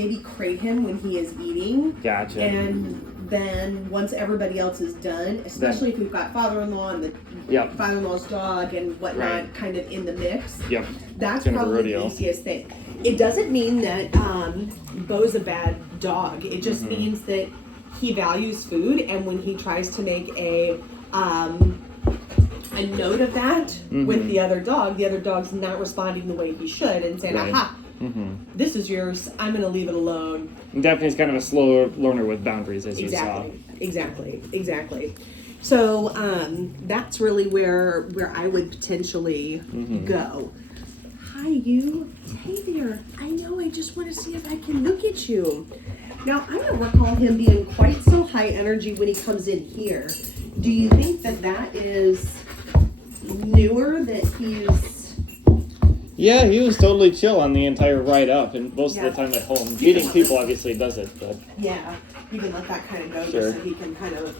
maybe crate him when he is eating. Gotcha. And then once everybody else is done, especially if we've got father-in-law and the father-in-law's dog and whatnot kind of in the mix, that's probably the easiest thing. It doesn't mean that Beau's a bad dog. It just means that he values food, and when he tries to make a note of that with the other dog's not responding the way he should and saying, aha, this is yours, I'm going to leave it alone. Daphne's kind of a slow learner with boundaries, as you saw. Exactly. So that's really where I would potentially go. Hi, you. Hey there. I know, I just want to see if I can look at you. Now, I don't recall him being quite so high energy when he comes in here. Do you think that is newer, that he's... Yeah, he was totally chill on the entire ride up, and most of the time at home. Feeding people obviously does it, but... Yeah, you can let that kind of go just so he can kind of...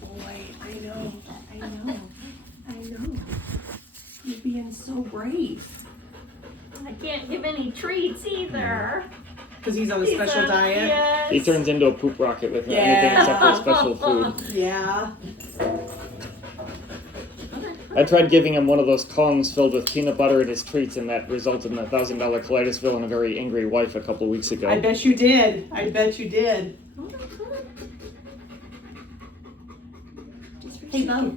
Boy, I know. You're being so brave. I can't give any treats either. Because he's on a special diet? Yes. He turns into a poop rocket with anything except for special food. Yeah. I tried giving him one of those Kongs filled with peanut butter and his treats, and that resulted in a $1,000 colitis bill and a very angry wife a couple weeks ago. I bet you did. Hey, Beau.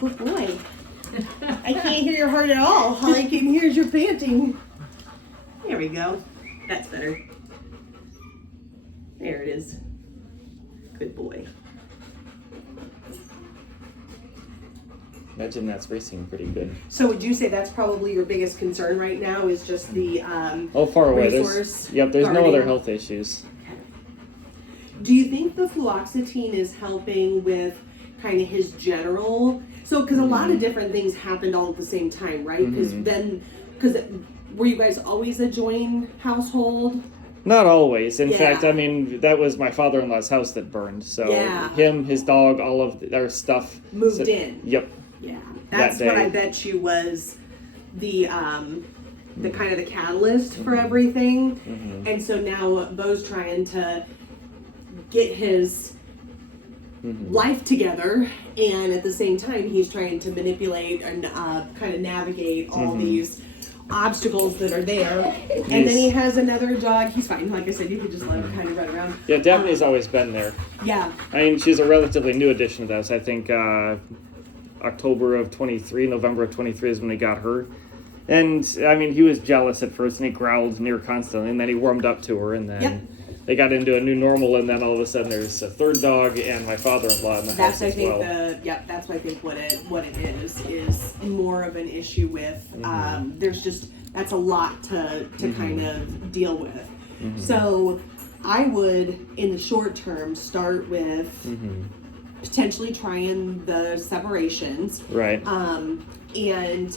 Good boy. I can't hear your heart at all. All I can hear is your panting. There we go. That's better. There it is. Good boy. Imagine that's racing pretty good. So would you say that's probably your biggest concern right now, is just the far away. resource? There's no other health issues. Do you think the fluoxetine is helping with kind of his general... So, because a lot of different things happened all at the same time, right? Because were you guys always a joint household? Not always. In fact, I mean, that was my father-in-law's house that burned. So him, his dog, all of their stuff moved in. Yep. Yeah, that's what I bet you was the kind of the catalyst for everything. And so now Beau's trying to get his life together, and at the same time he's trying to manipulate and kind of navigate all these obstacles that are there. And then he has another dog. He's fine. Like I said, you could just let him kind of run around. Yeah, Daphne's always been there. Yeah. I mean, she's a relatively new addition to us. I think October of 23, November of 23 is when they got her. And, I mean, he was jealous at first, and he growled near constantly, and then he warmed up to her, and then they got into a new normal, and then all of a sudden there's a third dog and my father-in-law in the house as well. That's I think what it is more of an issue with. There's just, that's a lot to kind of deal with. So I would, in the short term, start with potentially trying the separations. Right. And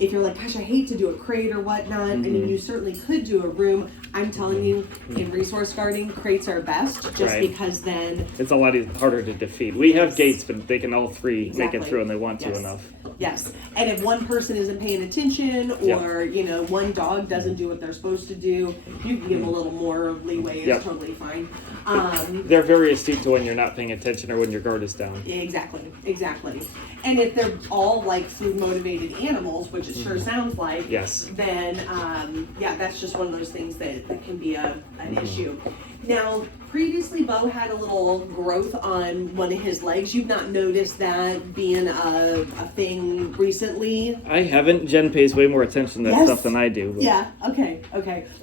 if you're like, gosh, I hate to do a crate or whatnot, I mean, you certainly could do a room. I'm telling you, in resource guarding, crates are best, just because then... It's a lot harder to defeat. We have gates, but they can all three make it through, and they want to enough. Yes, and if one person isn't paying attention, or, one dog doesn't do what they're supposed to do, you can give them a little more leeway. It's totally fine. They're very astute to when you're not paying attention or when your guard is down. Exactly. And if they're all like food motivated animals, which it sure sounds like, then that's just one of those things that can be an issue. Now, previously Beau had a little growth on one of his legs. You've not noticed that being a thing recently? I haven't. Jen pays way more attention to that stuff than I do. But. Yeah, okay.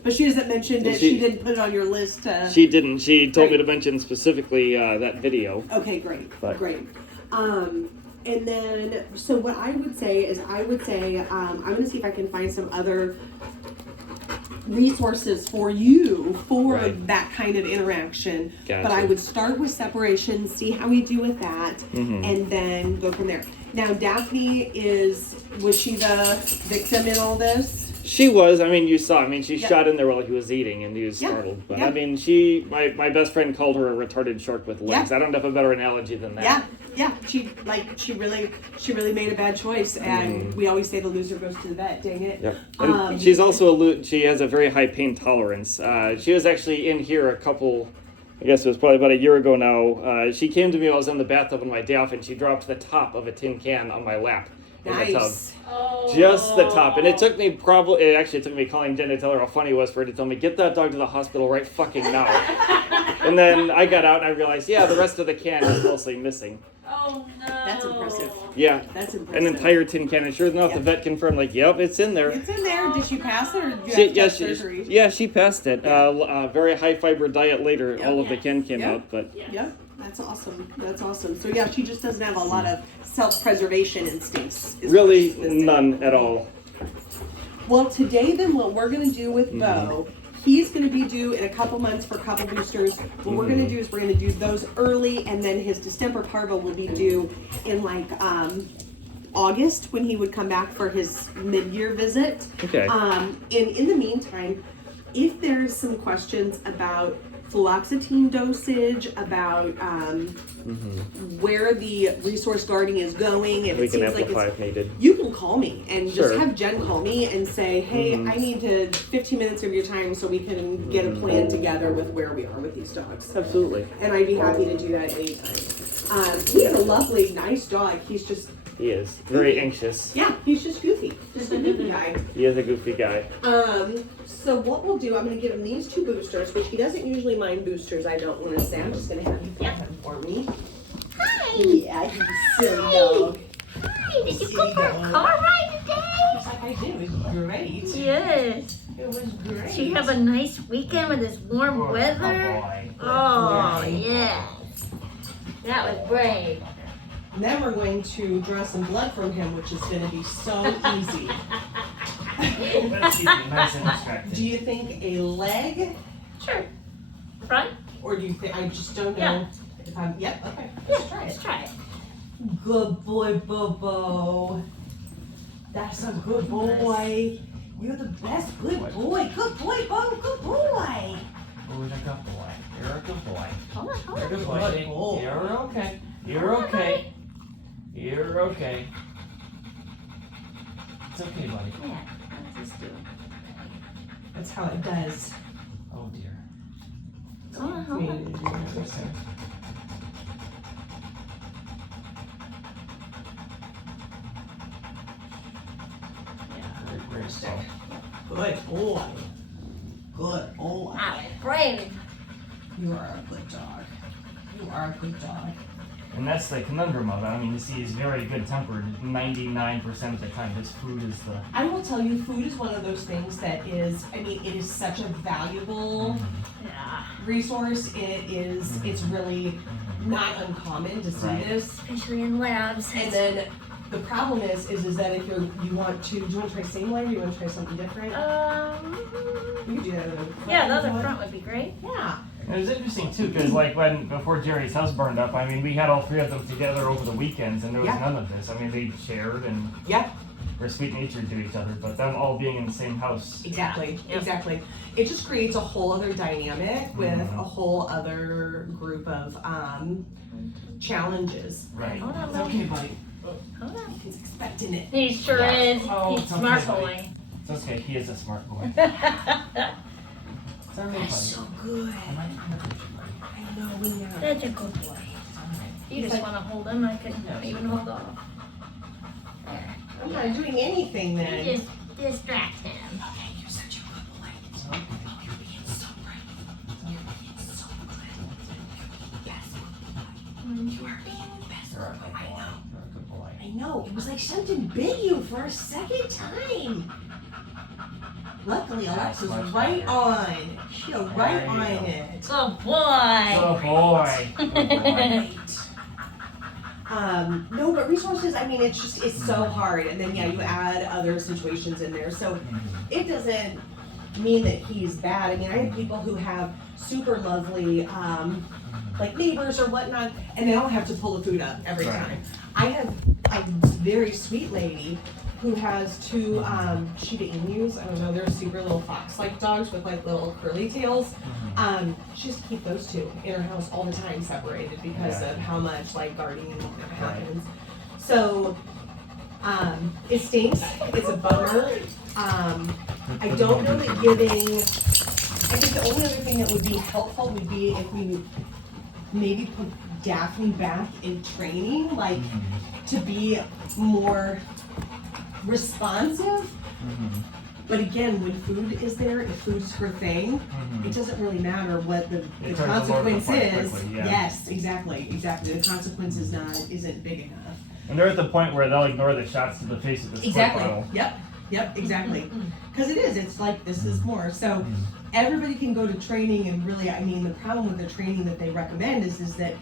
But she hasn't mentioned it. She didn't put it on your list. She didn't. She told me to mention specifically that video. Okay, great. And then, so what I would say is, I'm going to see if I can find some other resources for you for that kind of interaction. Gotcha. But I would start with separation, see how we do with that, and then go from there. Now, Daphne was she the victim in all this? She was. I mean, you saw. I mean, she Yep. shot in there while he was eating, and he was Yep. startled. But Yep. I mean, my best friend called her a retarded shark with legs. Yeah. I don't have a better analogy than that. Yeah. She really made a bad choice, and we always say the loser goes to the vet. Dang it. Yep. And she's also she has a very high pain tolerance. She was actually in here I guess it was probably about a year ago now. She came to me while I was in the bathtub on my day off, and she dropped the top of a tin can on my lap in the tub. Nice. Oh. Just the top. And it took me calling Jen to tell her how funny it was for her to tell me, get that dog to the hospital right fucking now. And then I got out and I realized, the rest of the can is mostly missing. Oh no. That's impressive. Yeah. That's impressive. An entire tin can. And sure enough, the vet confirmed, yep, it's in there. It's in there. Did she pass it, or did you have to have surgery? She passed it. Very high fiber diet later. Yep. All of the can came Yep. out, but Yep. That's awesome. So yeah, she just doesn't have a lot of self-preservation instincts. is what really she's missing. none at all. Well, today then what we're going to do with Beau, he's going to be due in a couple months for a couple boosters. What we're going to do is we're going to do those early, and then his distemper parvo will be due in like August, when he would come back for his mid-year visit. Okay. And in the meantime, if there's some questions about fluoxetine dosage, about where the resource guarding is going, if We it can seems like amplify it's, if needed. you can call me and just Sure. have Jen call me and say, hey, I need 15 minutes of your time so we can get a plan together with where we are with these dogs. Absolutely. And I'd be happy to do that anytime. He's a lovely, nice dog. He's just, He is. Very anxious. he's just goofy. Just a goofy guy. He is a goofy guy. So what we'll do, I'm going to give him these 2 boosters, which he doesn't usually mind boosters, I don't want to say. I'm just going to have you pet him for me. Hi. Yeah, he's a silly dog. Hi. Did you go for a car ride today? Just like I did. It was great. Yes. It was great. Did you have a nice weekend with this warm weather? Oh, yes. That was great. Then we're going to draw some blood from him, which is going to be so easy. Let's keep it nice and distracted. Do you think a leg, Sure. Front? or do you think, I just don't know Yeah. if I'm, yep, okay, Yeah, let's try it. let's try it. Good boy, Bobo. That's a good boy. You're the best. Good boy. Good boy, Bo. Good boy. Who's a good boy? You're a good boy. Hold on, hold You're a on. good boy. Buddy. Oh. You're okay. You're okay. You're okay. It's okay, buddy. Yeah, let's just do it. That's how it does. Oh dear. Hold on, hold on. Very slow. Good boy. Good boy. I was brave. You are a good dog. You are a good dog. And that's the conundrum of it. I mean, you see, he's very good tempered 99% of the time. His food is the. I will tell you, food is one of those things that is, I mean, it is such a valuable Yeah. resource. It is, it's really not uncommon to see Right. this. Especially in labs. And then the problem is that if do you want to try same leg, or you want to try something different? You could do that. Yeah, the other front would be great. Yeah. It was interesting too, because like before Jerry's house burned up, I mean, we had all 3 of them together over the weekends, and there was Yeah. none of this. I mean, they shared and Yeah. were sweet-natured to each other, but them all being in the same house. Exactly. Yep. Exactly. It just creates a whole other dynamic with Mhm. a whole other group of challenges. Right. Hold on, It's buddy. okay, buddy. Hold on. He's expecting it. He sure Yeah. is. Oh, He's it's okay, smart buddy. boy. It's okay. He is a smart boy. Yeah. It's all right, buddy. So good. I might hurt you, buddy. I know we know. That's a good boy. It's all right. You just want to hold him. I couldn't even hold off. There. I'm not doing anything You then. just distract him. Okay, you're such a good boy. It's okay. Oh, you're being so brave. You're being so good. You're the best boy. You are being the best You're a boy. good I boy. know. You're a good boy. I know. It was like something bit you for a second time. Luckily, That's Alexa's much right better. on. She's right There you on go. it. Good boy. Good boy. Good boy. Right. No, but resources, I mean, it's so hard. And then, yeah, you add other situations in there. So it doesn't mean that he's bad. I mean, I have people who have super lovely like neighbors or whatnot, and they don't have to pull the food up every Right. time. I have a very sweet lady who has two Shiba Inus. I don't know, they're super little fox-like dogs with like little curly tails. She has to keep those two in her house all the time separated because of how much like guarding happens. So it stinks. It's a bummer. I don't know that giving. I think the only other thing that would be helpful would be if we maybe put Daphne back in training, like to be more responsive. But again, when food is there, if food's her thing, it doesn't really matter what the consequence is. Quickly, yeah. Yes, exactly. The consequence isn't big enough. And they're at the point where they'll ignore the shots to the face of the split bottle. Yep, exactly. Because it's like, this is more. So everybody can go to training, and really, I mean, the problem with the training that they recommend is that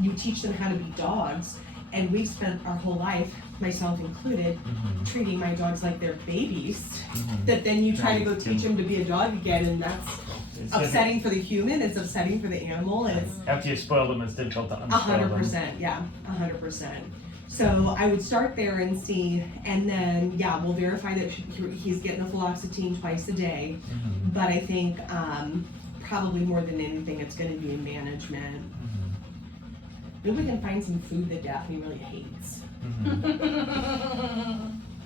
you teach them how to be dogs. And we've spent our whole life, myself included, treating my dogs like they're babies. That then you try to go teach them to be a dog again, and that's upsetting for the human, it's upsetting for the animal, and it's After you spoil them, it's difficult to unspoil them. 100%, yeah, 100%. So I would start there and see, and then, we'll verify that he's getting the fluoxetine twice a day. But I think probably more than anything, it's gonna be in management. Maybe we can find some food that Daphne really hates.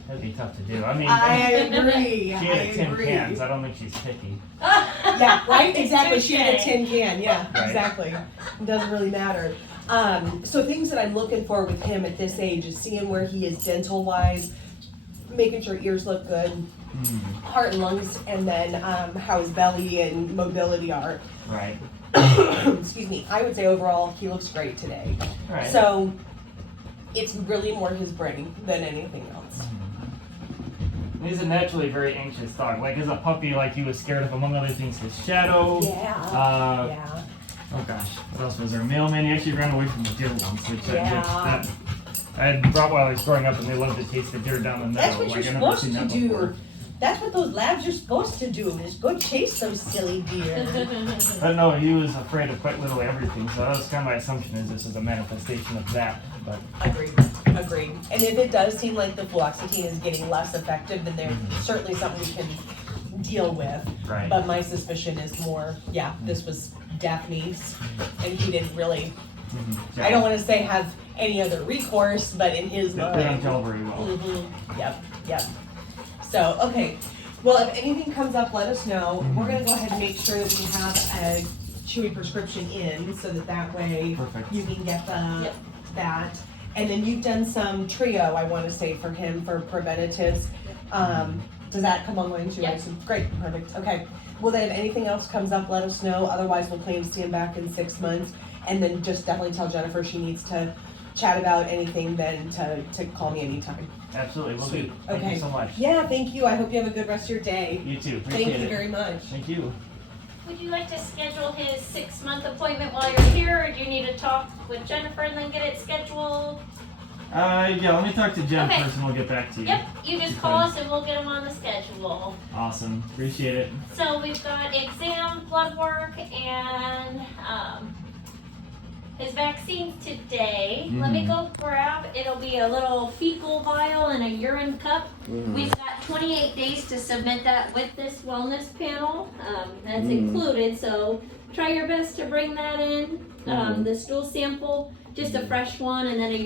That'd be tough to do. I mean, I agree. she had a tin can, so I don't think she's picky. Yeah, right? Exactly. She had a Touche. tin can. Yeah, Right. exactly. It doesn't really matter. So things that I'm looking for with him at this age is seeing where he is dental wise, making sure ears look good, heart and lungs, and then how his belly and mobility are. Right. Excuse me. I would say overall he looks great today. Right. So it's really more his brain than anything else. He's a naturally very anxious dog. Like as a puppy, like he was scared of, among other things, his shadow. Yeah. Oh gosh, what else was there? Mailman. He actually ran away from the deer once, which Yeah. I had Rottweilers growing up, and they loved to taste the deer down the middle. That's what like, you're I've never supposed seen to that do. before. That's what those labs are supposed to do, is go chase those silly deer. But no, he was afraid of quite literally everything. So that was kind of my assumption, is this is a manifestation of that. But Agreed. And if it does seem like the fluoxetine is getting less effective, then there's certainly something we can deal with. right. But my suspicion is more, this was Daphne's, and he didn't really, I don't want to say have any other recourse, but in his They don't mind. gel very well. Yep. So, okay. Well, if anything comes up, let us know. We're going to go ahead and make sure that we have a Chewy prescription in, so that way Perfect. you can get Yep. that. And then you've done some trio, I want to say, for him for preventatives. Does that come online too? Yep. So, great, perfect. Okay. Well, then if anything else comes up, let us know. Otherwise, we'll plan to see him back in 6 months. And then just definitely tell Jennifer she needs to chat about anything, then to call me anytime. Absolutely, we'll do. Sweet. Thank Okay. you so much. Yeah, thank you. I hope you have a good rest of your day. You too. Appreciate Thank you it. very much. Thank you. Would you like to schedule his 6-month appointment while you're here, or do you need to talk with Jennifer and then get it scheduled? Yeah, let me talk to Jen Okay. first and we'll get back to you. Yep, you just call us and we'll get him on the schedule. Awesome. Appreciate it. So we've got exam, blood work, and his vaccines today. Let me go grab, it'll be a little fecal vial and a urine cup. We've got 28 days to submit that with this wellness panel. That's included, so try your best to bring that in. The stool sample, just a fresh one, and then a